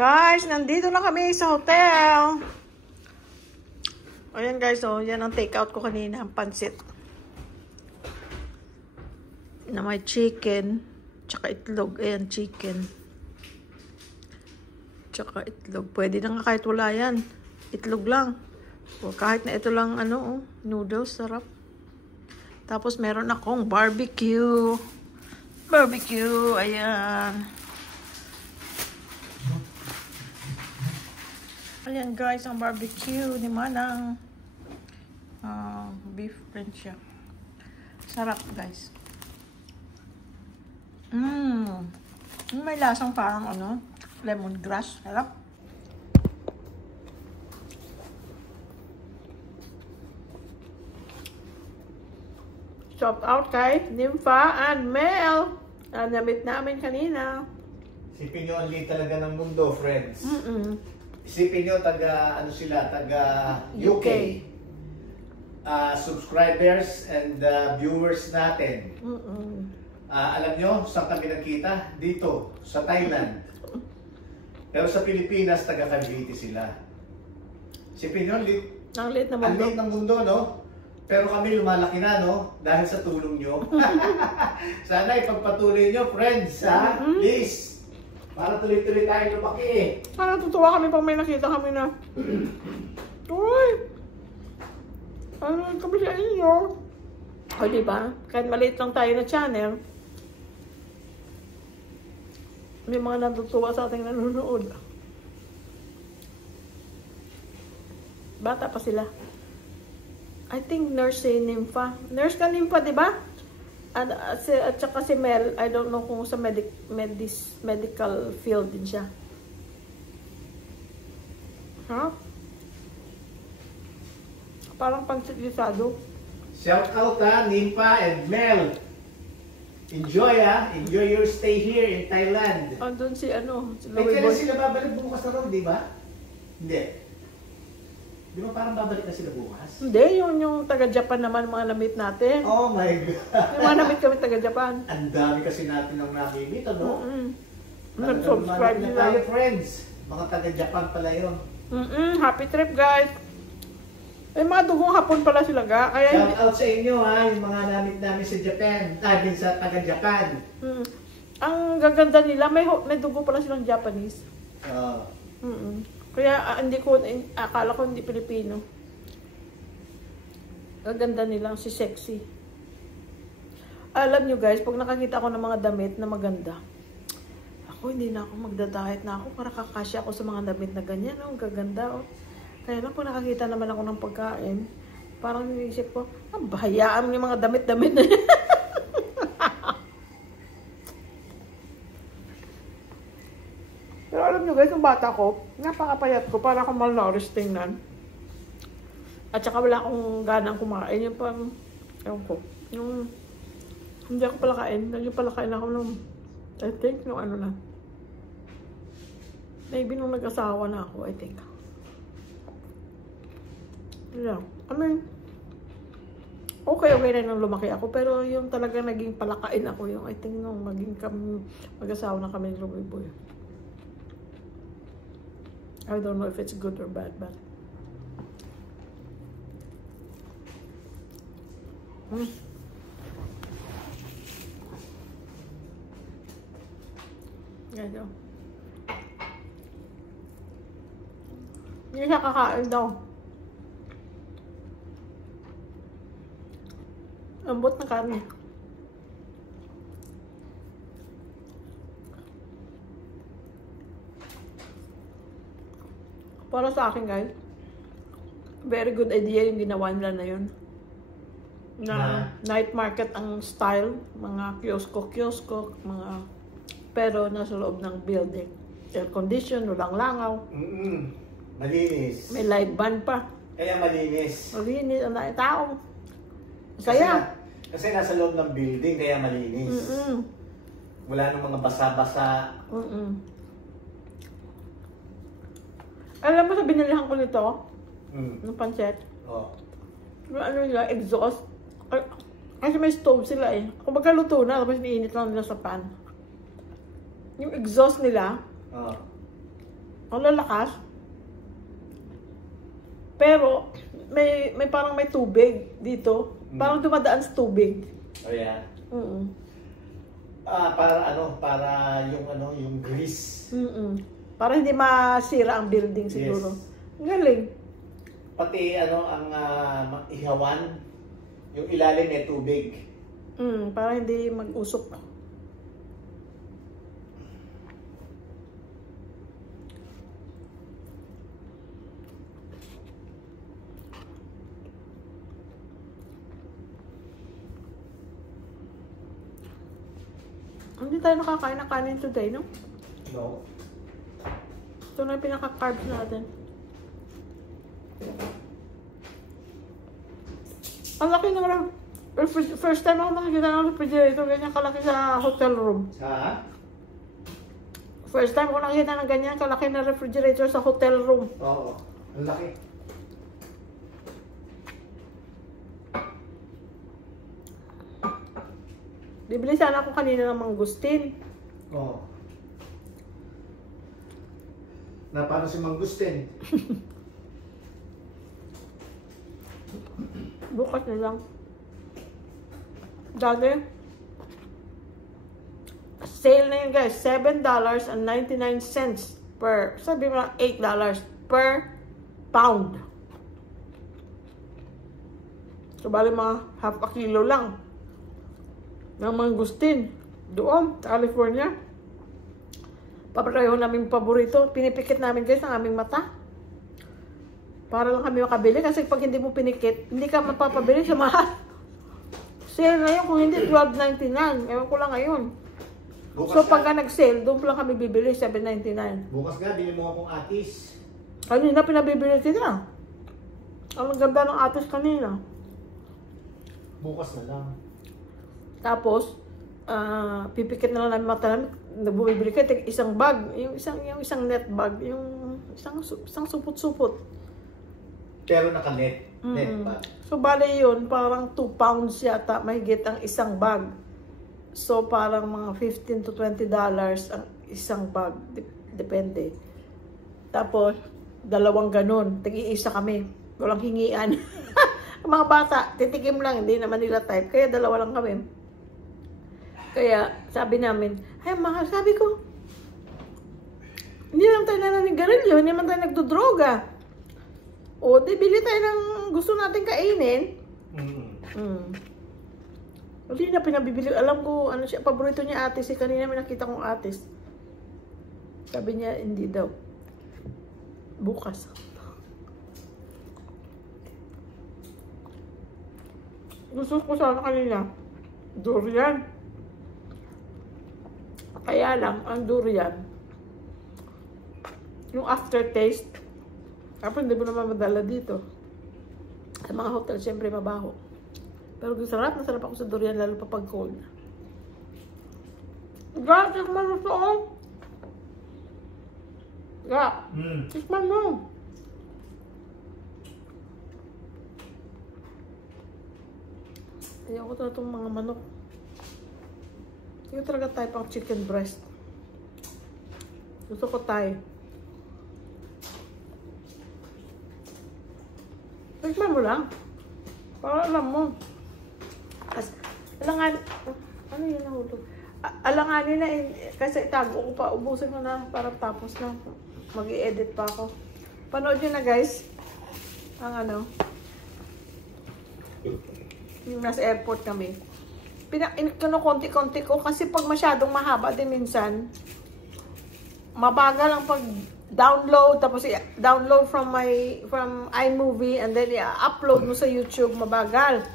Guys, nandito na kami sa hotel. Ayan guys, oh, yan ang take out ko kanina, ang pansit. Na may chicken, tsaka itlog. Ayan, chicken. Tsaka itlog. Pwede na nga kahit wala yan. Itlog lang. O kahit na ito lang, ano, oh, noodles, sarap. Tapos meron akong barbecue. Barbecue, ayan. Ayan guys, ang barbecue ni Manang. Beef French siya. Sarap guys. May lasang parang ano, lemongrass. Sarap. Shout out kay Nympha and Mel. Na-meet namin kanina. Si Pinyonli talaga ng mundo, friends. Isipin nyo, taga, ano sila, taga UK. Subscribers and viewers natin. Alam nyo, saan kami nagkita? Dito, sa Thailand. Pero sa Pilipinas, taga Cavite sila. Isipin nyo, ang liit ng mundo, no? Pero kami lumalaki na, no? Dahil sa tulong nyo. Sana ipagpatuloy nyo, friends, ha? Please. Para tuloy-tuloy tayo lumaki eh. Sana tutuwa kami pag may nakita kami na. Uy! Ano kami sa inyo? O diba? Kahit maliit lang tayo na channel, may mga natutuwa sa ating nanonood. Bata pa sila. I think nurse si Nympha. Nurse ka Nympha, diba? At saka si Mel, I don't know kung sa medical field din siya. Ha? Parang pang-sigisado. Shout out ha, Nympha and Mel. Enjoy ha. Enjoy your stay here in Thailand. Andun si ano, si May kailan sila babalik bukas na ron, di ba? Hindi. Di ba parang babalik na sila bukas? Hindi, yung taga-Japan naman mga namit natin. Oh my God! Yung mga namit kami taga-Japan. Ang dami kasi natin ang namimit, ano? Nag-subscribe na nila. tayo, friends. Mga taga-Japan pala yun. Happy trip, guys. May mga dugong hapon pala sila, ga. Kaya Shout out sa inyo, ha? Yung mga namit namin sa Japan. Din sa taga-Japan. Ang gaganda nila, may dugo pala silang Japanese. Kaya akala ko hindi Pilipino. Ang ganda nilang si sexy. Alam nyo guys, pag nakakita ko ng mga damit na maganda, ako hindi na ako magda-diet na ako para kakasya ako sa mga damit na ganyan. Ang gaganda oh. Kaya lang pag nakakita naman ako ng pagkain, parang niisip ko, bahayaan mo yung mga damit-damit na yan. Pero alam nyo guys, yung bata ko, napakapayat ko, para akong malnourished tingnan. At saka wala akong ganang kumain. Yung pang, ewan ko, yung, hindi ako pala kain. Naging pala kain ako nung, I think, nung ano na. Maybe nung nag-asawa na ako, I think. Yeah, I mean, okay na nung lumaki ako. Pero yung talaga naging palakain ako, yung I think nung maging mag-asawa na kami ng Lumiboy. I don't know if it's good or bad, but ganyan. Hindi siya kakain daw. Ambot na karne. Para sa akin guys, very good idea yung ginawa nila na yun. Na night market ang style, mga kiosko, mga pero nasa loob ng building. Air condition, walang langaw. Malinis. May live band pa. Kaya malinis. Malinis, ang dahil tao. Kaya. Kasi nasa loob ng building, kaya malinis. Wala nang mga basa-basa. Alam mo sa binilihan ko nito? Ng pancet? Ano nila, exhaust. Kasi may stove sila eh. Kung magkaluto na, tapos iniinit lang nila sa pan. Yung exhaust nila, Ang lalakas. Pero, may parang may tubig dito. Parang dumadaan sa tubig. Oh, yeah. Mm. Para ano, para yung grease. Para hindi masira ang building siguro. Yes. Ang galing. Pati ang ihawan, yung ilalim may tubig. Para hindi mag-usok. Hindi tayo nakakain ng kanin today, no? No. Ito na yung pinaka-carbs natin. Ang laki ng first time ako nakikita ng refrigerator, ganyan kalaki sa hotel room. Ha? First time ako nakikita ng ganyan kalaki na refrigerator sa hotel room. Oo. Ang laki. Bibili sana ako kanina ng mangustin. Oo. Na paano si Mangustin? Bukas na lang. Dati, sale na yun guys, $7.99 per, sabi mo lang $8 per pound. So, bali mga half a kilo lang ng mangustin doon sa California. Papareho namin paborito. Pinipikit namin guys ang aming mata. Para lang kami makabili. Kasi pag hindi mo pinikit, hindi ka mapapabili sa mahal. Sale na yun. Kung hindi, $12.99. Ewan ko lang ngayon. Bukas So pagka nag-sale, doon lang kami bibili, $7.99. Bukas nga, bili mo akong atis. Kanina pinabibili sila. Ang ganda ng atis kanina. Bukas na lang. Tapos, pipikit na lang namin mata namin. Bumibili kayo, isang bag. Yung isang net bag. Yung isang supot-supot. Pero naka-net. Net bag. So, bale yun, parang 2 pounds yata, mahigit ang isang bag. So, parang mga $15 to $20 ang isang bag. Depende. Tapos, 2 ganun. Tag-iisa kami. Walang hingian. Ang mga bata, titikim lang. Hindi naman nila type. Kaya 2 lang kami. Kaya, sabi namin, ay, sabi ko, hindi naman tayo naninigarilyo, hindi naman tayo nagdodroga. O, di bili tayo ng gusto natin kainin. Hindi na pinabibili. Alam ko, ano siya, paborito niya atis. Kanina may nakita kong atis. Sabi niya, hindi daw. Bukas. Gusto ko sana kanina, durian. Kaya lang, ang durian, yung aftertaste, kapag hindi mo naman madala dito. Sa mga hotel, syempre mabaho. Pero nasarap ako sa durian, lalo pa pag cold. Ga, tikman mo ito, oh. Ga, tikman mo. Ayoko na itong mga manok. Yung talaga type ang chicken breast. Gusto ko Thai. Tikman mo lang. Para alam mo. Alangan, ano yun nahulog? Alanganin na, kasi itago ko pa. Ubusin mo na para tapos na. Mag-i-edit pa ako. Panood nyo na guys. Ang ano. Yung nasa airport kami. Konti-konti ko kasi pag masyadong mahaba din minsan, mabagal ang pag-download, tapos i-download from iMovie and then i-upload mo sa YouTube, mabagal.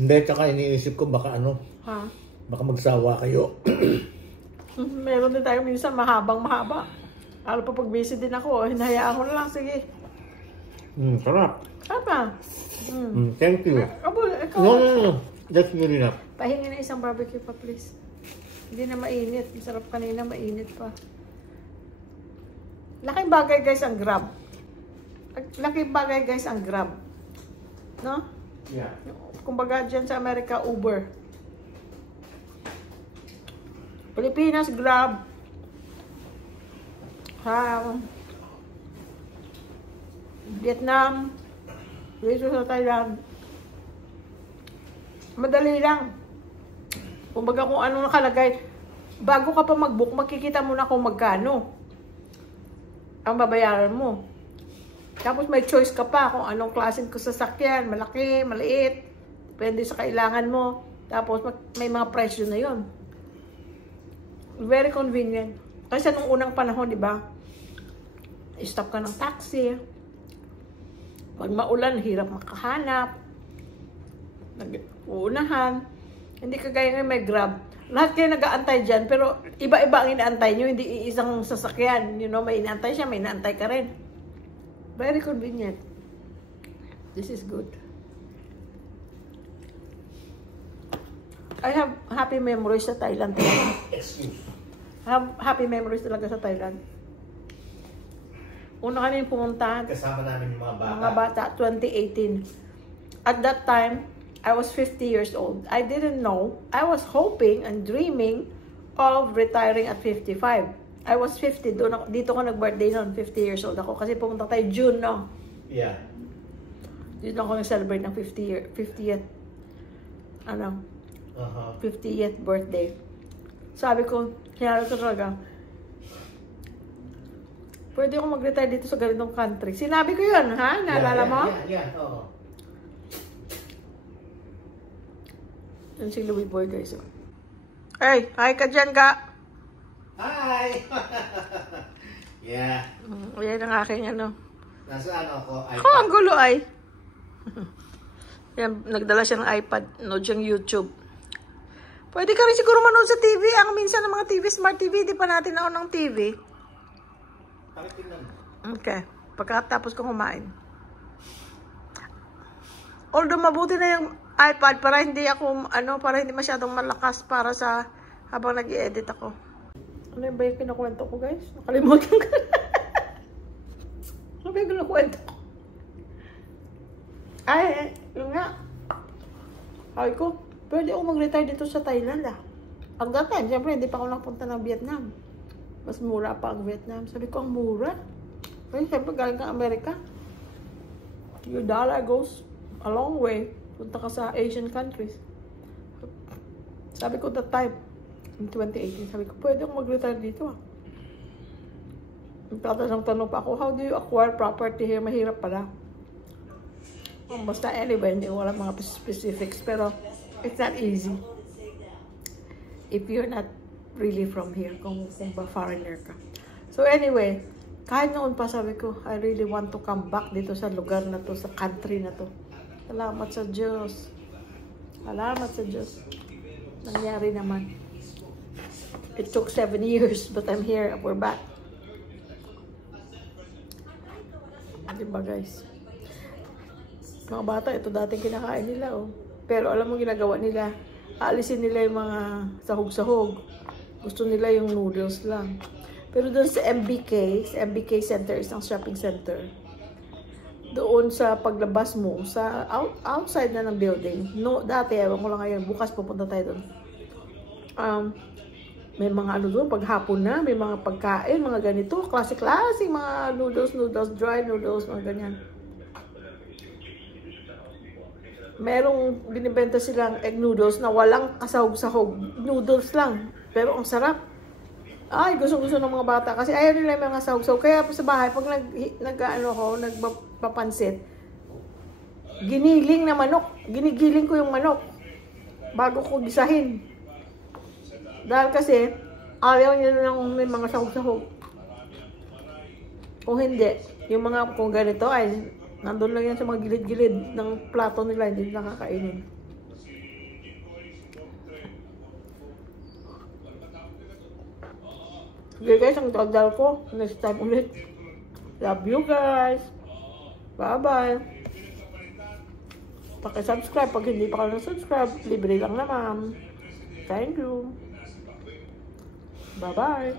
Hindi, tsaka iniisip ko baka baka magsawa kayo. Meron din tayo minsan mahabang-mahaba. Lalo pa pag busy din ako, hinahayaan ko na lang, sige. Sarap. Sarap ah. Thank you. Ikaw. No. That's good enough. Pahingi na isang barbecue pa, please. Hindi na mainit. Masarap kanina, mainit pa. Laking bagay, guys, ang Grab. Laking bagay, guys, ang Grab. No? Yeah. Kumbaga dyan sa Amerika, Uber. Pilipinas, Grab. sa Vietnam, dito sa Thailand. Madali lang. Kumbaga kung ano nakalagay, bago ka pa mag-book, makikita mo na kung magkano ang babayaran mo. Tapos may choice ka pa kung anong klaseng sasakyan, malaki, maliit, depende sa kailangan mo. Tapos may mga presyo na yon. Very convenient. Kasi nung unang panahon, di ba, stop ka ng taxi. Pag maulan, hirap makahanap. Uunahan. Hindi kagaya ngayon may Grab. Lahat kayo nag-aantay dyan, pero iba-iba ang inaantay nyo, hindi iisang sasakyan. You know, may inaantay siya, may inaantay ka rin. Very convenient. This is good. I have happy memories sa Thailand talaga. Excuse. Have happy memories talaga sa Thailand. Una kami pumunta. Kasama namin yung Mga bata, 2018. At that time, I was 50 years old. I didn't know. I was hoping and dreaming of retiring at 55. I was 50. Dito ko nag-birthday noon. 50 years old ako. Kasi pumunta tayo June, no? Yeah. Dito ako nag-celebrate ng 50th 50th birthday. Sabi ko, sinabi ko talaga, pwede ako mag-retire dito sa ganitong country. Sinabi ko yun, ha? Naalala mo? Yeah. Oo. Yan si Louie Boy, guys. Hey, hi ka dyan, ka. Hi! Yeah. Yan ang aking ano. Nasaan ako? Oh, ang gulo ay. Yan, nagdala siya ng iPad. Nood siyang YouTube. Pwede ka rin siguro manood sa TV. Ang minsan ng mga TV, Smart TV, di pa natin naon ng TV. Okay. Pagkatapos ko kumain. Although mabuti na yung iPad para hindi ako, para hindi masyadong malakas para sa habang nag-i-edit ako. Ano ba yung kinakwento ko, guys? Nakalimutan ko. Ano ba yung kinakwento ko? Ay, yun nga. Ay ko, pwede ako mag-retire dito sa Thailand, ah. Ang that time, siyempre, hindi pa ako napunta ng Vietnam. Mas mura pa ang Vietnam. Sabi ko, ang mura. Ay, siyempre, galing kang Amerika. Your dollar goes a long way. Punta ka sa Asian countries. Sabi ko that time, in 2018, sabi ko, pwede akong mag-retire dito, ah. Tanong pa ako, how do you acquire property here? Mahirap pala. Basta anyway, hindi wala mga specifics, pero it's not easy. If you're not really from here, kung ba foreigner ka. So anyway, kahit noon pa sabi ko, I really want to come back dito sa lugar na to, sa country na to. Salamat sa Diyos. Salamat sa Diyos. Nangyari naman. It took 7 years, but I'm here. We're back. Diba, guys? Mga bata, ito dating kinakain nila, oh. Pero alam mo ginagawa nila, aalisin nila yung mga sahog-sahog. Gusto nila yung noodles lang. Pero doon sa MBK Center, isang shopping center, doon sa paglabas mo, sa outside na ng building, no, dati, ewan ko lang ngayon, bukas pupunta tayo doon. May mga doon, paghapon na, may mga pagkain, mga ganito, classic, mga noodles, dry noodles, mga ganyan. Merong binibenta silang egg noodles na walang kasahog-sahog. Noodles lang. Pero ang sarap. Ay, gusto-gusto ng mga bata. Kasi ayaw nila yung mga sahog-sahog. Kaya sa bahay, pag nagpapansit, giniling na manok. Ginigiling ko yung manok bago ko gisahin. Dahil kasi, ayaw nila lang may mga sahog-sahog. Kung hindi, yung mga kung ganito ay nandun lang yan sa mga gilid-gilid ng plato nila, hindi nila kakainin. Okay guys, ang dagdal ko. Next time ulit. Love you guys. Bye-bye. Paki-subscribe pag hindi pa kayo subscribe. Libre lang naman. Thank you. Bye-bye.